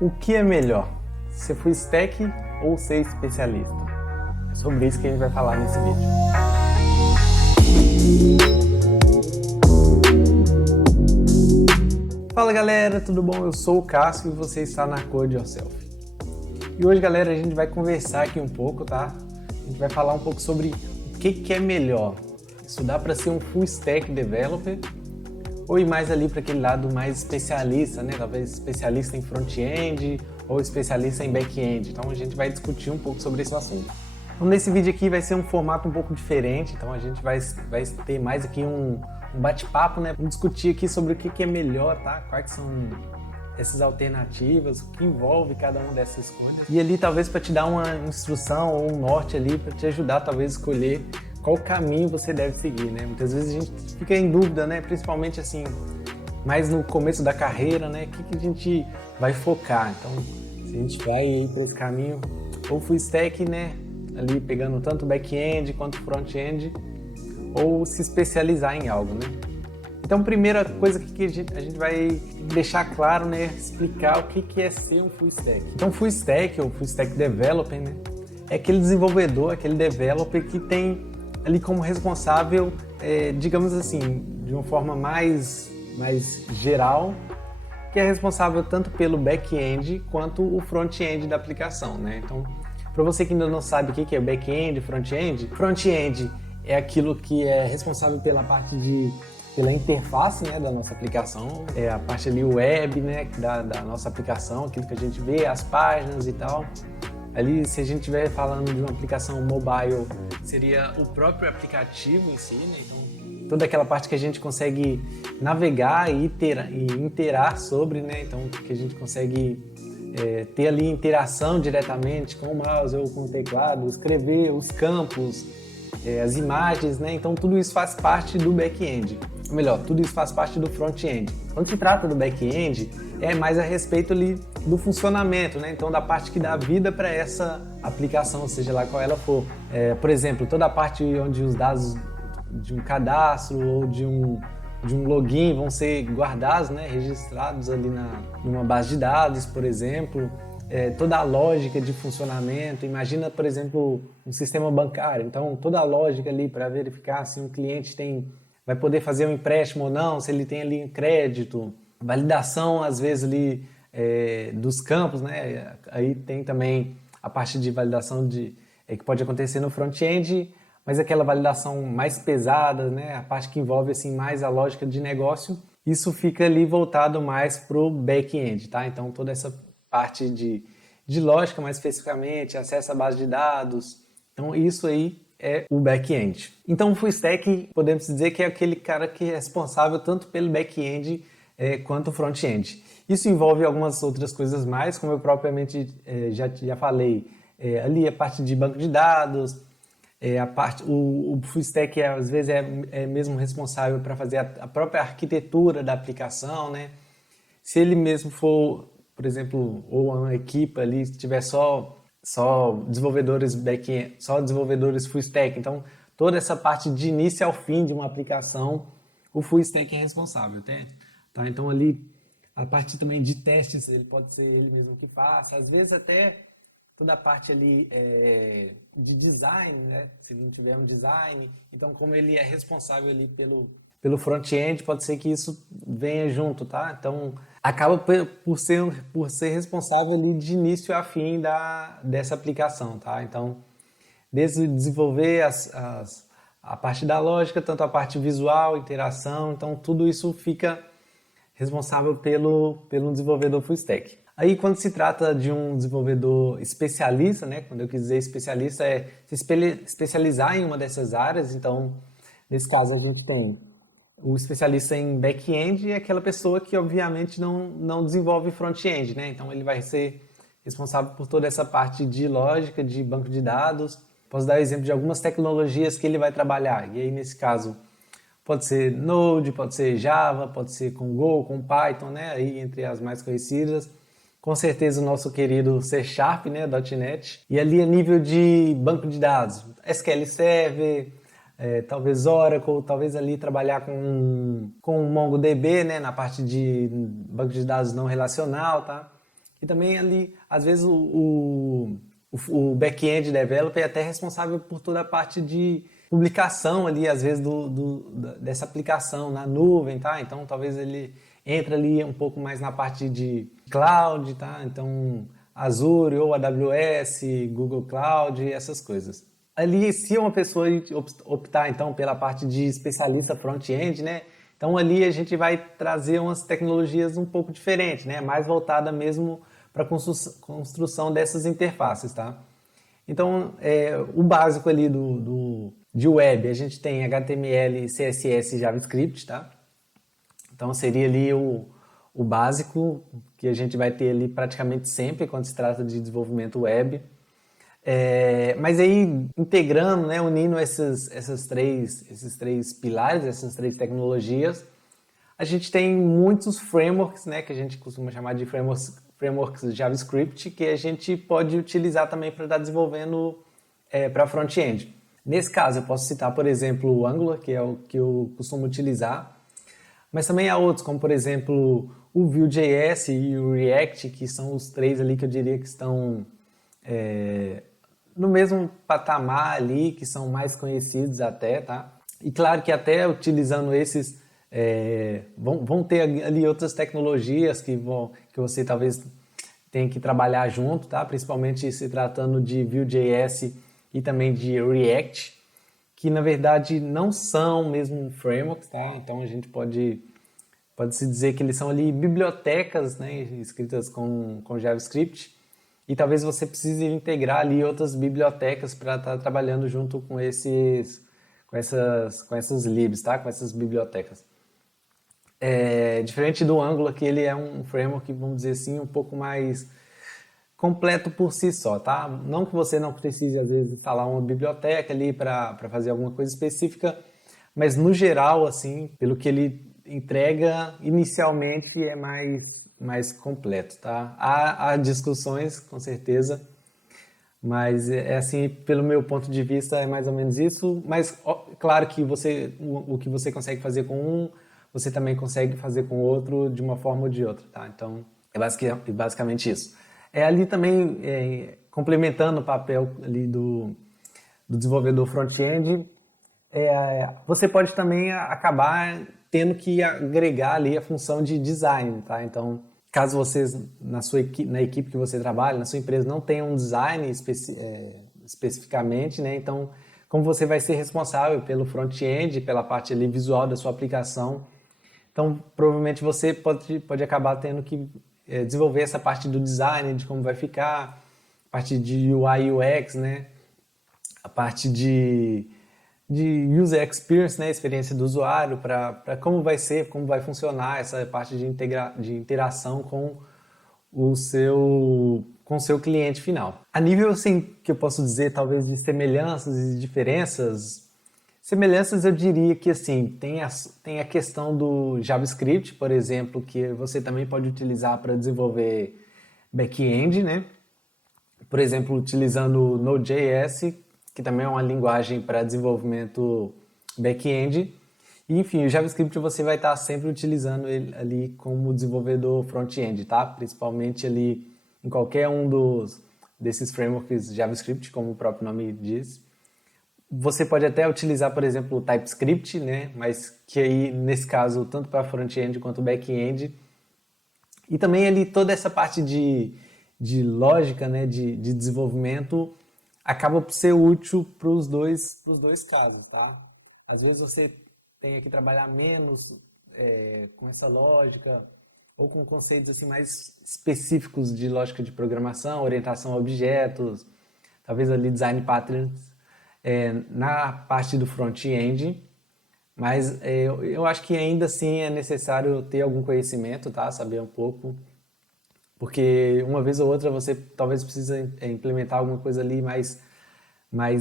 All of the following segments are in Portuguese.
O que é melhor, ser full stack ou ser especialista? É sobre isso que a gente vai falar nesse vídeo. Fala galera, tudo bom? Eu sou o Cássio e você está na Code Yourself. E hoje, galera, a gente vai conversar aqui um pouco, tá? A gente vai falar um pouco sobre o que é melhor, estudar para ser um full stack developer ou ir mais ali para aquele lado mais especialista, né? Talvez especialista em front-end ou especialista em back-end. Então a gente vai discutir um pouco sobre esse assunto. Então, nesse vídeo aqui vai ser um formato um pouco diferente, então a gente vai ter mais aqui um bate-papo, né? Vamos discutir aqui sobre o que é melhor, tá? Quais são essas alternativas, o que envolve cada uma dessas escolhas. E ali talvez para te dar uma instrução ou um norte ali para te ajudar talvez a escolher qual caminho você deve seguir, né? Muitas vezes a gente fica em dúvida, né? Principalmente assim, mais no começo da carreira, né? O que a gente vai focar? Então, se a gente vai para esse caminho, ou full stack, né? Ali pegando tanto back-end quanto front-end, ou se especializar em algo, né? Então, primeira coisa que a gente vai deixar claro, né? Explicar o que é ser um full stack. Então, full stack ou full stack developer, né? É aquele desenvolvedor, aquele developer que tem ali como responsável, digamos assim, de uma forma mais geral, que é responsável tanto pelo back-end quanto o front-end da aplicação, né? Então, para você que ainda não sabe o que é back-end e front-end é aquilo que é responsável pela parte pela interface, né, da nossa aplicação, é a parte ali web, né, da nossa aplicação, aquilo que a gente vê, as páginas e tal. Ali, se a gente estiver falando de uma aplicação mobile, seria o próprio aplicativo em si, né? Então, toda aquela parte que a gente consegue navegar e interar sobre, né? Então, que a gente consegue ter ali interação diretamente com o mouse ou com o teclado, escrever os campos, as imagens, né? Então, tudo isso faz parte do back-end. Ou melhor, tudo isso faz parte do front-end. Quando se trata do back-end, é mais a respeito ali do funcionamento, né? Então, da parte que dá vida para essa aplicação, seja lá qual ela for. Por exemplo, toda a parte onde os dados de um cadastro ou de um login vão ser guardados, né? Registrados ali numa base de dados, por exemplo. Toda a lógica de funcionamento. Imagina, por exemplo, um sistema bancário. Então, toda a lógica ali para verificar se um cliente vai poder fazer um empréstimo ou não, se ele tem ali um crédito. Validação, às vezes, ali dos campos, né? Aí tem também a parte de validação que pode acontecer no front-end, mas aquela validação mais pesada, né? A parte que envolve assim, mais a lógica de negócio, isso fica ali voltado mais para o back-end, tá? Então, toda essa parte de lógica, mais especificamente, acesso à base de dados, então isso aí é o back-end. Então, o full stack, podemos dizer que é aquele cara que é responsável tanto pelo back-end quanto o front-end. Isso envolve algumas outras coisas mais, como eu propriamente já falei, ali a parte de banco de dados, o full stack às vezes é mesmo responsável para fazer a própria arquitetura da aplicação, né? Se ele mesmo for, por exemplo, ou uma equipe ali, se tiver só desenvolvedores back-end, só desenvolvedores full stack, então toda essa parte de início ao fim de uma aplicação, o full stack é responsável, tá? Então ali a parte também de testes, ele pode ser ele mesmo que faça, às vezes até toda a parte ali de design, né? Se não tiver um design, então como ele é responsável ali pelo front-end, pode ser que isso venha junto, tá? Então acaba por ser responsável ali de início a fim dessa aplicação, tá? Então, desde desenvolver a parte da lógica, tanto a parte visual, interação, então tudo isso fica responsável pelo desenvolvedor full stack. Aí, quando se trata de um desenvolvedor especialista, né? Quando eu quis dizer especialista, é se especializar em uma dessas áreas. Então, nesse caso, a gente tem o especialista em back-end é aquela pessoa que, obviamente, não desenvolve front-end, né? Então, ele vai ser responsável por toda essa parte de lógica, de banco de dados. Posso dar exemplo de algumas tecnologias que ele vai trabalhar. E aí, nesse caso, pode ser Node, pode ser Java, pode ser com Go, com Python, né? Aí, entre as mais conhecidas. Com certeza o nosso querido C Sharp, né? .NET. E ali a nível de banco de dados, SQL Server, talvez Oracle, talvez ali trabalhar com MongoDB, né, na parte de banco de dados não relacional, tá? E também ali, às vezes, o back-end developer é até responsável por toda a parte de publicação ali, às vezes, dessa aplicação na nuvem, tá? Então, talvez ele entre ali um pouco mais na parte de cloud, tá? Então, Azure ou AWS, Google Cloud, essas coisas. Ali, se uma pessoa optar, então, pela parte de especialista front-end, né? Então, ali a gente vai trazer umas tecnologias um pouco diferentes, né? Mais voltada mesmo para a construção dessas interfaces, tá? Então, o básico ali de web, a gente tem HTML, CSS e JavaScript, tá? Então, seria ali o básico que a gente vai ter ali praticamente sempre quando se trata de desenvolvimento web. Mas aí, integrando, né, unindo esses três pilares, essas três tecnologias, a gente tem muitos frameworks, né, que a gente costuma chamar de frameworks JavaScript, que a gente pode utilizar também para estar desenvolvendo para front-end. Nesse caso, eu posso citar, por exemplo, o Angular, que é o que eu costumo utilizar, mas também há outros, como por exemplo o Vue.js e o React, que são os três ali que eu diria que estão no mesmo patamar ali, que são mais conhecidos até, tá? E claro que até utilizando esses, vão ter ali outras tecnologias que você talvez tenha que trabalhar junto, tá? Principalmente se tratando de Vue.js e também de React, que na verdade não são mesmo frameworks, tá? Então a gente pode-se dizer que eles são ali bibliotecas, né, escritas com JavaScript, e talvez você precise integrar ali outras bibliotecas para estar trabalhando junto com essas libs, tá? Com essas bibliotecas. Diferente do Angular, que ele é um framework, vamos dizer assim, um pouco mais completo por si só, tá? Não que você não precise, às vezes, instalar uma biblioteca ali para fazer alguma coisa específica, mas no geral, assim, pelo que ele entrega, inicialmente é mais completo, tá? Há discussões, com certeza, mas assim, pelo meu ponto de vista, é mais ou menos isso. Mas claro que o que você consegue fazer com um, você também consegue fazer com o outro de uma forma ou de outra, tá? Então, é basicamente isso. Ali também, complementando o papel ali do desenvolvedor front-end, você pode também acabar tendo que agregar ali a função de design, tá? Então, caso vocês, na equipe que você trabalha, na sua empresa, não tenham um design especificamente, né? Então, como você vai ser responsável pelo front-end, pela parte ali visual da sua aplicação, então, provavelmente você pode acabar tendo que desenvolver essa parte do design, de como vai ficar, a parte de UI e UX, né? A parte de user experience, né, experiência do usuário, para como vai ser, como vai funcionar essa parte de interação com o seu cliente final. A nível, assim, que eu posso dizer, talvez, de semelhanças e diferenças, eu diria que, assim, tem a questão do JavaScript, por exemplo, que você também pode utilizar para desenvolver back-end, né? Por exemplo, utilizando o Node.js, que também é uma linguagem para desenvolvimento back-end. E, enfim, o JavaScript você vai estar sempre utilizando ele ali como desenvolvedor front-end, tá? Principalmente ali em qualquer um desses frameworks JavaScript, como o próprio nome diz. Você pode até utilizar, por exemplo, o TypeScript, né? Mas que aí, nesse caso, tanto para front-end quanto back-end. E também ali toda essa parte de lógica, né? de desenvolvimento, acaba por ser útil para os dois casos, tá? Às vezes você tem que trabalhar menos com essa lógica ou com conceitos assim mais específicos de lógica de programação, orientação a objetos, talvez ali design patterns na parte do front-end, mas eu acho que ainda assim é necessário ter algum conhecimento, tá? Saber um pouco, porque uma vez ou outra você talvez precise implementar alguma coisa ali mais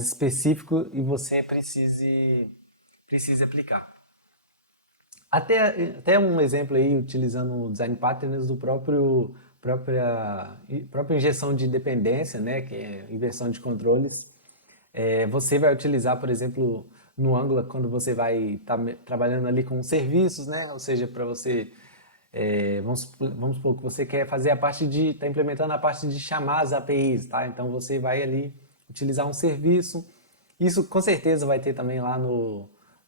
específico e você precise aplicar. Até um exemplo aí, utilizando o design patterns do própria injeção de dependência, né, que é inversão de controles. Você vai utilizar, por exemplo, no Angular, quando você vai estar trabalhando ali com serviços, né, ou seja, para você Vamos supor que você quer fazer tá implementando a parte de chamar as APIs, tá? Então você vai ali utilizar um serviço. Isso com certeza vai ter também lá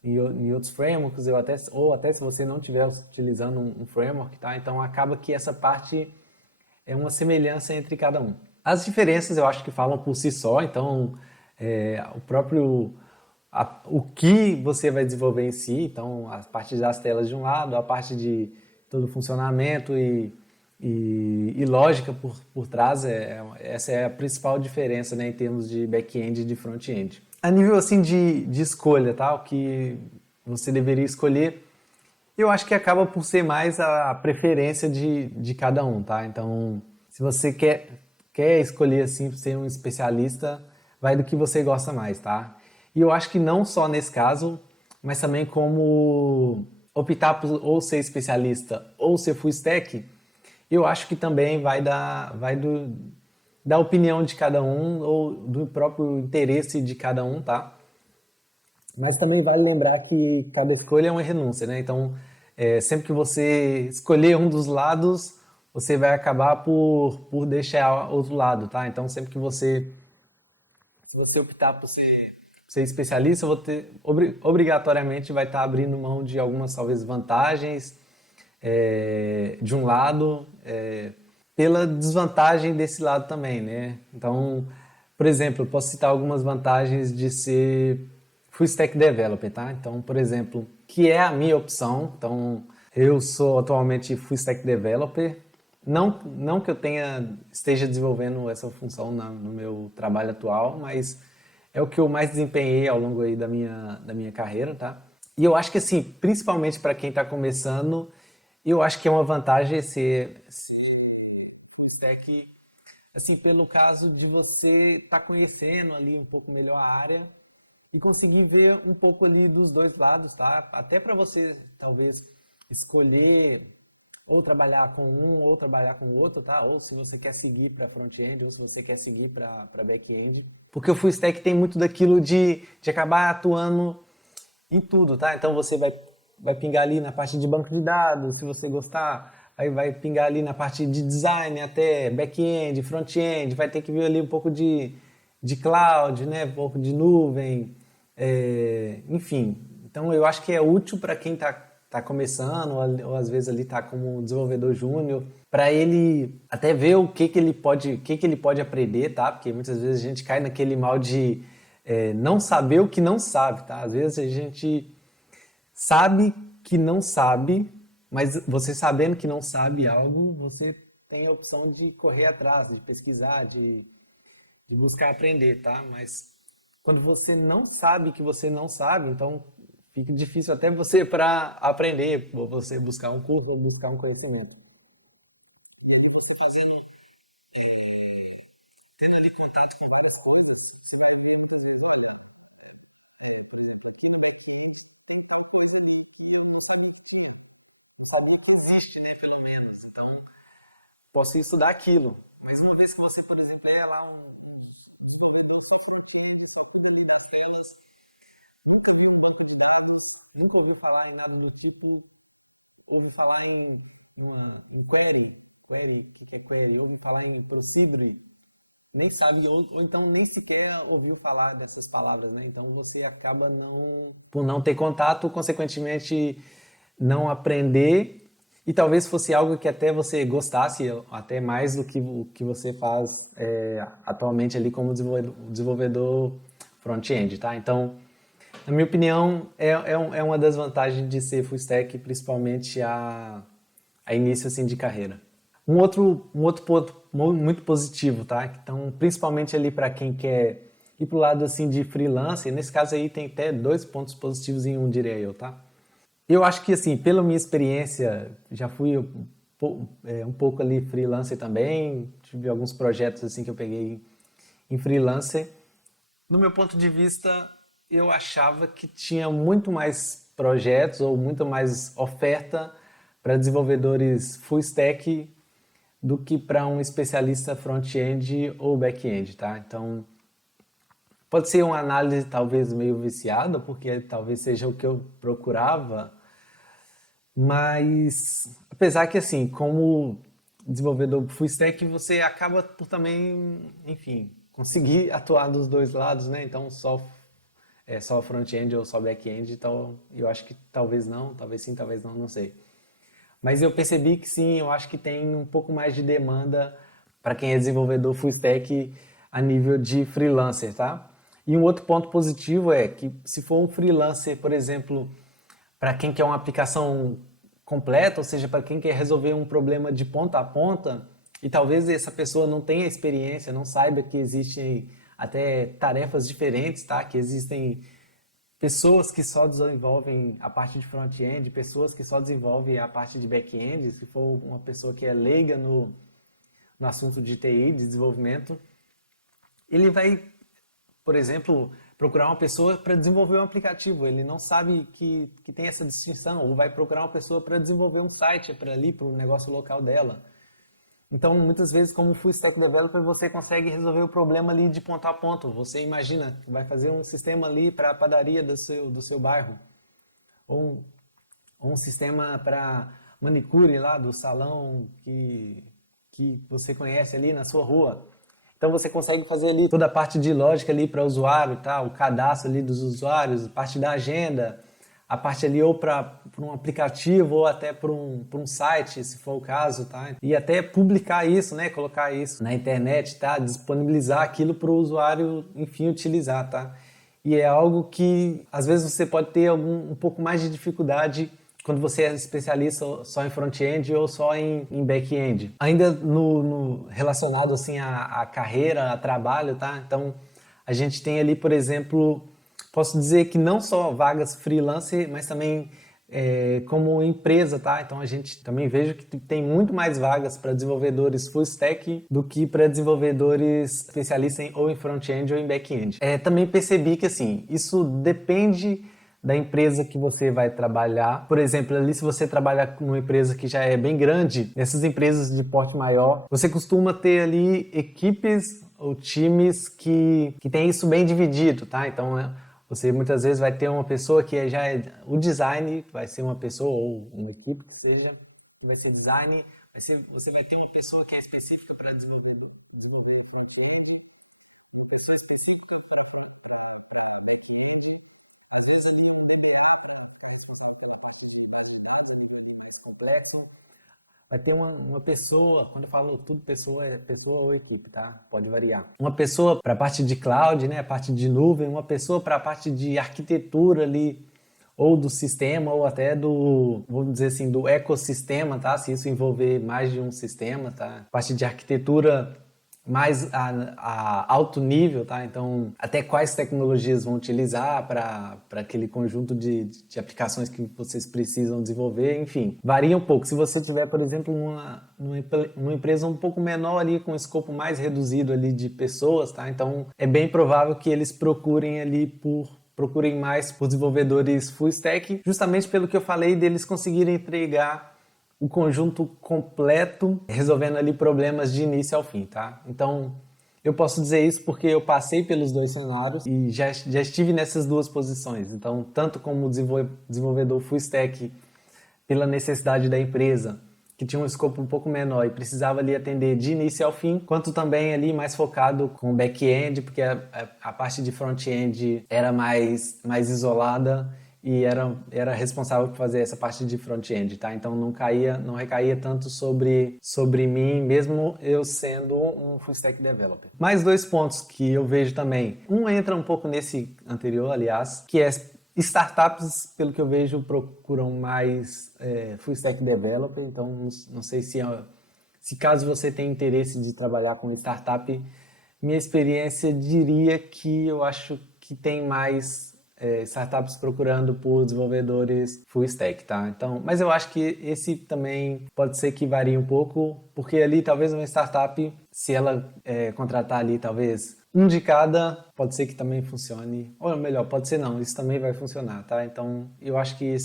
em outros frameworks, ou até se você não estiver utilizando um framework, tá? Então acaba que essa parte é uma semelhança entre cada um. As diferenças eu acho que falam por si só, então o próprio o que você vai desenvolver em si, então a parte das telas de um lado, a parte de todo o funcionamento e lógica por trás, essa é a principal diferença, né, em termos de back-end e de front-end. A nível assim de escolha, tá? O que você deveria escolher, eu acho que acaba por ser mais a preferência de cada um, tá? Então, se você quer escolher assim ser um especialista, vai do que você gosta mais, tá? E eu acho que não só nesse caso, mas também como optar por ou ser especialista ou ser full stack, eu acho que também da opinião de cada um ou do próprio interesse de cada um, tá? Mas também vale lembrar que cada escolha é uma renúncia, né? Então, sempre que você escolher um dos lados, você vai acabar por deixar outro lado, tá? Então, sempre que se você optar por ser especialista, obrigatoriamente vai estar abrindo mão de algumas, talvez, vantagens de um lado, pela desvantagem desse lado também, né? Então, por exemplo, eu posso citar algumas vantagens de ser full stack developer, tá? Então, por exemplo, que é a minha opção. Então, eu sou atualmente full stack developer. Não que eu esteja desenvolvendo essa função no meu trabalho atual, mas é o que eu mais desempenhei ao longo aí da minha carreira, tá? E eu acho que assim, principalmente para quem está começando, eu acho que é uma vantagem ser full stack, assim, pelo caso de você estar conhecendo ali um pouco melhor a área e conseguir ver um pouco ali dos dois lados, tá? Até para você, talvez, escolher ou trabalhar com um ou trabalhar com o outro, tá? Ou se você quer seguir para front-end ou se você quer seguir para back-end. Porque o full stack tem muito daquilo de acabar atuando em tudo, tá? Então você vai pingar ali na parte de banco de dados, se você gostar, aí vai pingar ali na parte de design, até back-end, front-end, vai ter que ver ali um pouco de cloud, né? Um pouco de nuvem, enfim. Então eu acho que é útil para quem tá começando, ou às vezes ali tá como desenvolvedor júnior, para ele até ver o que ele pode aprender, tá? Porque muitas vezes a gente cai naquele mal de não saber o que não sabe, tá? Às vezes a gente sabe que não sabe, mas você sabendo que não sabe algo, você tem a opção de correr atrás, de pesquisar, de buscar aprender, tá? Mas quando você não sabe que você não sabe, então fica difícil até você para aprender, ou você buscar um curso ou buscar um conhecimento. E ali você tendo ali contato com várias coisas, você vai ver muitas vezes, olha, por exemplo, aqui no back-end tem tal coisa ali que eu não sabia que tinha. Não sabia que existe, né, pelo menos. Então, posso estudar aquilo. Mas uma vez que você, por exemplo, é lá um desenvolvedor só front-end, só cuida ali das telas, nunca viu um banco de dados, nunca ouviu falar em nada do tipo, ouve falar em query, o que é query? Ouve falar em procedure, nem sabe, ou então nem sequer ouviu falar dessas palavras, né? Então você acaba por não ter contato, consequentemente não aprender, e talvez fosse algo que até você gostasse, até mais do que o que você faz atualmente ali como desenvolvedor front-end, tá? Então, na minha opinião, é uma das vantagens de ser full stack, principalmente a início assim, de carreira. Um outro ponto muito positivo, tá? Então, principalmente ali para quem quer ir pro lado assim de freelancer, nesse caso aí tem até dois pontos positivos em um, diria eu, tá? Eu acho que assim, pela minha experiência, já fui um pouco ali freelancer também, tive alguns projetos assim que eu peguei em freelancer. No meu ponto de vista, eu achava que tinha muito mais projetos ou muito mais oferta para desenvolvedores full stack do que para um especialista front-end ou back-end, tá? Então, pode ser uma análise talvez meio viciada, porque talvez seja o que eu procurava Mas, apesar que assim, como desenvolvedor full stack, você acaba por também, enfim, conseguir atuar dos dois lados, né? Então, só front-end ou só back-end, então eu acho que talvez não, talvez sim, talvez não, não sei. Mas eu percebi que sim, eu acho que tem um pouco mais de demanda para quem é desenvolvedor full stack a nível de freelancer, tá? E um outro ponto positivo é que se for um freelancer, por exemplo, para quem quer uma aplicação completa, ou seja, para quem quer resolver um problema de ponta a ponta, e talvez essa pessoa não tenha experiência, não saiba que existem até tarefas diferentes, tá? Que existem pessoas que só desenvolvem a parte de front-end, pessoas que só desenvolvem a parte de back-end, se for uma pessoa que é leiga no assunto de TI, de desenvolvimento, ele vai, por exemplo, procurar uma pessoa para desenvolver um aplicativo, ele não sabe que tem essa distinção, ou vai procurar uma pessoa para desenvolver um site para ali, para o negócio local dela. Então, muitas vezes, como full stack developer, você consegue resolver o problema ali de ponto a ponto. Você imagina, vai fazer um sistema ali para a padaria do seu bairro, ou um sistema para manicure lá do salão que você conhece ali na sua rua. Então você consegue fazer ali toda a parte de lógica ali para o usuário, tá? O cadastro ali dos usuários, parte da agenda, a parte ali ou para um aplicativo ou até para um site, se for o caso, tá? E até publicar isso, né? Colocar isso na internet, tá? Disponibilizar aquilo para o usuário, enfim, utilizar, tá? E é algo que às vezes você pode ter um pouco mais de dificuldade quando você é especialista só em front-end ou só em back-end. Ainda relacionado assim à carreira, a trabalho, tá? Então a gente tem ali, por exemplo, posso dizer que não só vagas freelancer, mas também como empresa, tá? Então a gente também vejo que tem muito mais vagas para desenvolvedores full stack do que para desenvolvedores especialistas ou em front-end ou em back-end. Também percebi que assim, isso depende da empresa que você vai trabalhar. Por exemplo, ali se você trabalhar numa empresa que já é bem grande, nessas empresas de porte maior, você costuma ter ali equipes ou times que tem isso bem dividido, tá? Então, você muitas vezes vai ter uma pessoa que já é o design, vai ser uma pessoa ou uma equipe que seja, que vai ser design, você vai ter uma pessoa que é específica para desenvolver front-end, uma pessoa específica para back-end, às vezes ali um DBA para ficar responsável pela parte de base de dados a nível ali mais complexo. Vai ter uma pessoa, quando eu falo tudo pessoa, é pessoa ou equipe, tá? Pode variar. Uma pessoa para a parte de cloud, né? A parte de nuvem, uma pessoa para a parte de arquitetura ali, ou do sistema, ou até vamos dizer assim, do ecossistema, tá? Se isso envolver mais de um sistema, tá? Parte de arquitetura mais a alto nível, tá? Então, até quais tecnologias vão utilizar para aquele conjunto de aplicações que vocês precisam desenvolver, enfim, varia um pouco. Se você tiver, por exemplo, numa empresa um pouco menor ali, com um escopo mais reduzido ali de pessoas, tá? Então, é bem provável que eles procurem mais por desenvolvedores full stack, justamente pelo que eu falei deles conseguirem entregar o conjunto completo, resolvendo ali problemas de início ao fim, tá? Então, eu posso dizer isso porque eu passei pelos dois cenários e já estive nessas duas posições. Então, tanto como desenvolvedor full stack, pela necessidade da empresa, que tinha um escopo um pouco menor e precisava ali atender de início ao fim, quanto também ali mais focado com back-end, porque a parte de front-end era mais isolada e era responsável por fazer essa parte de front-end, tá? Então não recaía tanto sobre mim, mesmo eu sendo um full stack developer. Mais dois pontos que eu vejo também. Um entra um pouco nesse anterior, aliás, que é startups, pelo que eu vejo, procuram mais full stack developer, então não sei se caso você tenha interesse de trabalhar com startup, minha experiência diria que eu acho que tem mais startups procurando por desenvolvedores full stack, tá? Então, mas eu acho que esse também pode ser que varie um pouco, porque ali talvez uma startup, se ela contratar ali talvez um de cada, pode ser que também funcione, ou melhor, pode ser não, isso também vai funcionar, tá? Então, eu acho que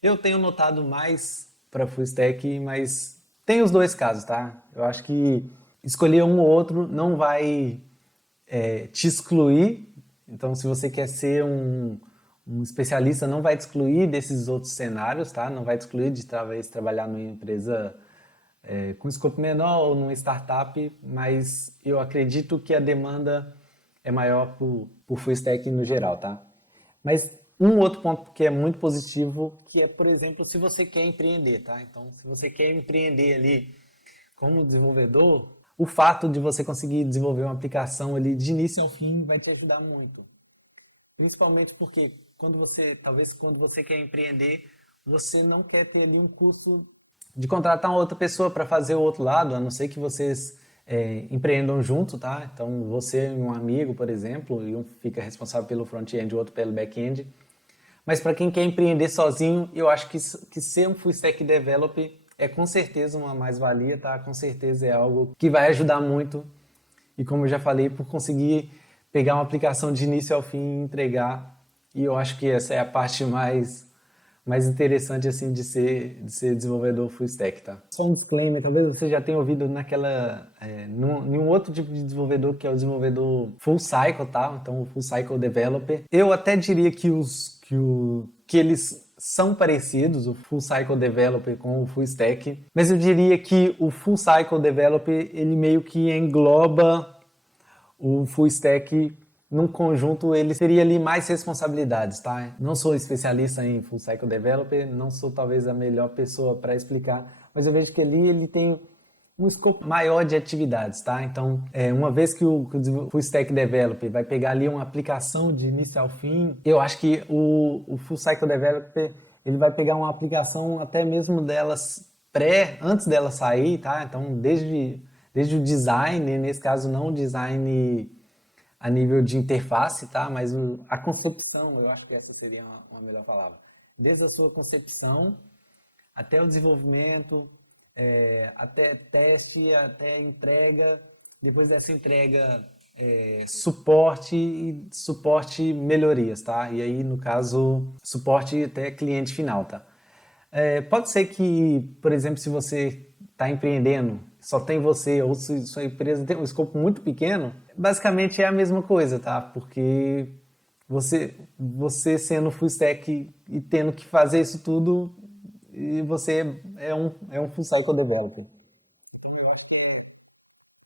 eu tenho notado mais para full stack, mas tem os dois casos, tá? Eu acho que escolher um ou outro não vai te excluir. Então, se você quer ser um Um especialista não vai te excluir desses outros cenários, tá? Não vai te excluir de talvez trabalhar numa empresa com escopo menor ou numa startup, mas eu acredito que a demanda é maior por full stack no geral, tá? Mas um outro ponto que é muito positivo, que é, por exemplo, se você quer empreender, tá? Então, se você quer empreender ali como desenvolvedor, o fato de você conseguir desenvolver uma aplicação ali de início ao fim vai te ajudar muito. Principalmente porque talvez quando você quer empreender, você não quer ter ali um custo de contratar uma outra pessoa para fazer o outro lado, a não ser que vocês empreendam junto, tá? Então você e um amigo, por exemplo, e um fica responsável pelo front-end e o outro pelo back-end. Mas para quem quer empreender sozinho, eu acho que ser um full stack developer é com certeza uma mais-valia, tá? Com certeza é algo que vai ajudar muito. E como eu já falei, por conseguir pegar uma aplicação de início ao fim e entregar. E eu acho que essa é a parte mais interessante assim de ser desenvolvedor full stack, tá? Só um disclaimer, talvez você já tenha ouvido num outro tipo de desenvolvedor que é o desenvolvedor full cycle, tá? Então o full cycle developer. Eu até diria que eles são parecidos, o full cycle developer com o full stack, mas eu diria que o full cycle developer ele meio que engloba o full stack num conjunto, ele teria ali mais responsabilidades, tá? Não sou especialista em full cycle developer, não sou talvez a melhor pessoa para explicar, mas eu vejo que ali ele tem um escopo maior de atividades, tá? Então, uma vez que o full stack developer vai pegar ali uma aplicação de início ao fim, eu acho que o full cycle developer ele vai pegar uma aplicação até mesmo delas antes dela sair, tá? Então, desde o design, nesse caso não o design a nível de interface, tá? Mas a concepção, eu acho que essa seria uma melhor palavra. Desde a sua concepção até o desenvolvimento, até teste, até entrega, depois dessa entrega, suporte e suporte melhorias, tá? E aí, no caso, suporte até cliente final, tá? Pode ser que, por exemplo, se você está empreendendo, só tem você, ou se sua empresa tem um escopo muito pequeno, basicamente é a mesma coisa, tá? Porque você sendo full stack e tendo que fazer isso tudo, e você é um full cycle developer. Então eu acho que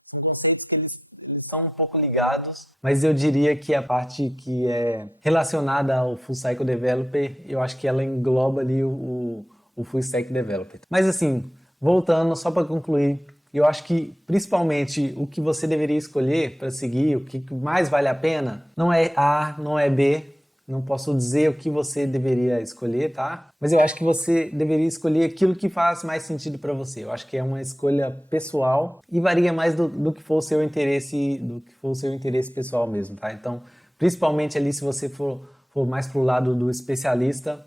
são conceitos que eles são um pouco ligados, mas eu diria que a parte que é relacionada ao full cycle developer, eu acho que ela engloba ali o full stack developer. Mas assim, voltando, só para concluir, eu acho que principalmente o que você deveria escolher para seguir, o que mais vale a pena, não é A, não é B, não posso dizer o que você deveria escolher, tá? Mas eu acho que você deveria escolher aquilo que faz mais sentido para você. Eu acho que é uma escolha pessoal e varia mais do que for o seu interesse, pessoal mesmo, tá? Então, principalmente ali se você for mais pro lado do especialista,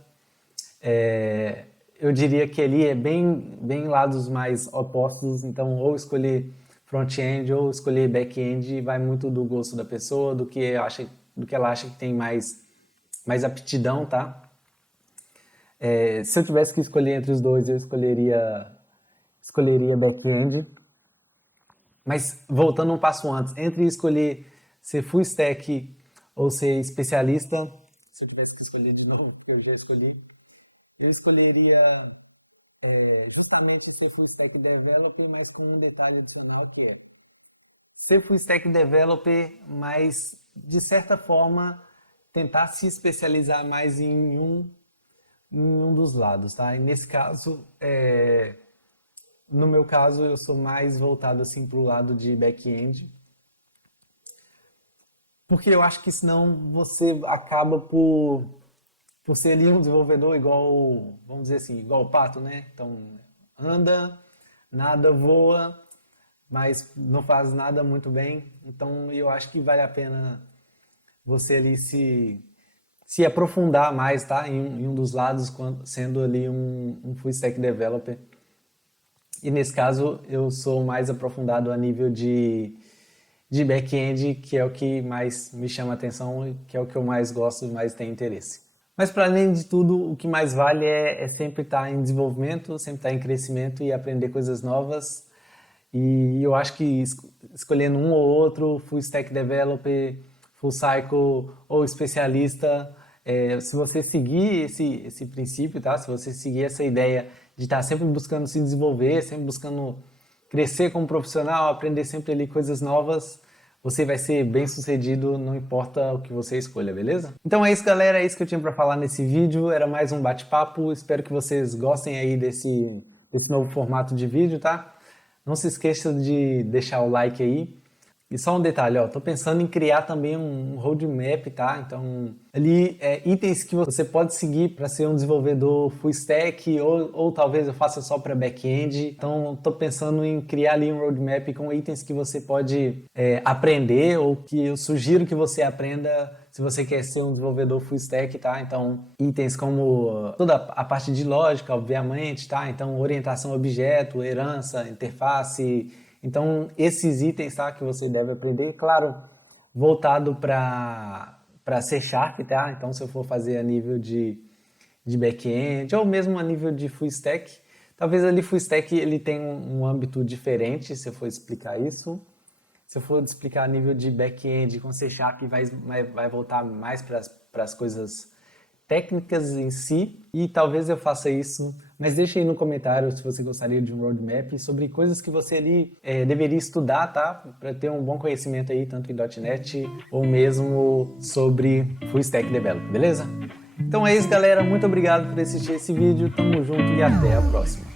eu diria que ali é bem lados mais opostos, então ou escolher front-end ou escolher back-end vai muito do gosto da pessoa, do que ela acha que tem mais aptidão, tá? Se eu tivesse que escolher entre os dois, eu escolheria back-end. Mas voltando um passo antes, entre escolher ser full stack ou ser especialista, se eu tivesse que escolher de novo, porque eu já escolhi, eu escolheria justamente ser full stack developer, mas com um detalhe adicional que é ser full stack developer, mas de certa forma tentar se especializar mais em um dos lados, tá? E nesse caso, no meu caso, eu sou mais voltado assim para o lado de back-end, porque eu acho que senão você acaba por ser ali um desenvolvedor igual, vamos dizer assim, igual o pato, né? Então, anda, nada, voa, mas não faz nada muito bem. Então, eu acho que vale a pena você ali se aprofundar mais, tá? Em um dos lados, sendo ali um full stack developer. E nesse caso, eu sou mais aprofundado a nível de back-end, que é o que mais me chama a atenção, que é o que eu mais gosto, mais tenho interesse. Mas para além de tudo, o que mais vale é sempre estar em desenvolvimento, sempre estar em crescimento e aprender coisas novas. E eu acho que escolhendo um ou outro, full stack developer, full cycle ou especialista, Se você seguir esse princípio, tá? Se você seguir essa ideia de estar sempre buscando se desenvolver, sempre buscando crescer como profissional, aprender sempre ali coisas novas, você vai ser bem sucedido, não importa o que você escolha, beleza? Então é isso, galera, é isso que eu tinha para falar nesse vídeo, era mais um bate-papo, espero que vocês gostem aí desse novo formato de vídeo, tá? Não se esqueça de deixar o like aí. E só um detalhe, ó, tô pensando em criar também um roadmap, tá? Então, ali itens que você pode seguir para ser um desenvolvedor full stack ou talvez eu faça só para back-end. Então, tô pensando em criar ali um roadmap com itens que você pode aprender ou que eu sugiro que você aprenda se você quer ser um desenvolvedor full stack, tá? Então, itens como toda a parte de lógica, obviamente, tá? Então, orientação a objeto, herança, interface. Então, esses itens, tá, que você deve aprender, claro, voltado para C Sharp, tá? Então, se eu for fazer a nível de back-end ou mesmo a nível de full stack, talvez ali full stack ele tenha um âmbito diferente, se eu for explicar isso. Se eu for explicar a nível de back-end com C Sharp, vai voltar mais para as coisas técnicas em si, e talvez eu faça isso, mas deixa aí no comentário se você gostaria de um roadmap sobre coisas que você ali deveria estudar, tá? Para ter um bom conhecimento aí, tanto em .NET ou mesmo sobre Full Stack Development, beleza? Então é isso, galera, muito obrigado por assistir esse vídeo, tamo junto e até a próxima.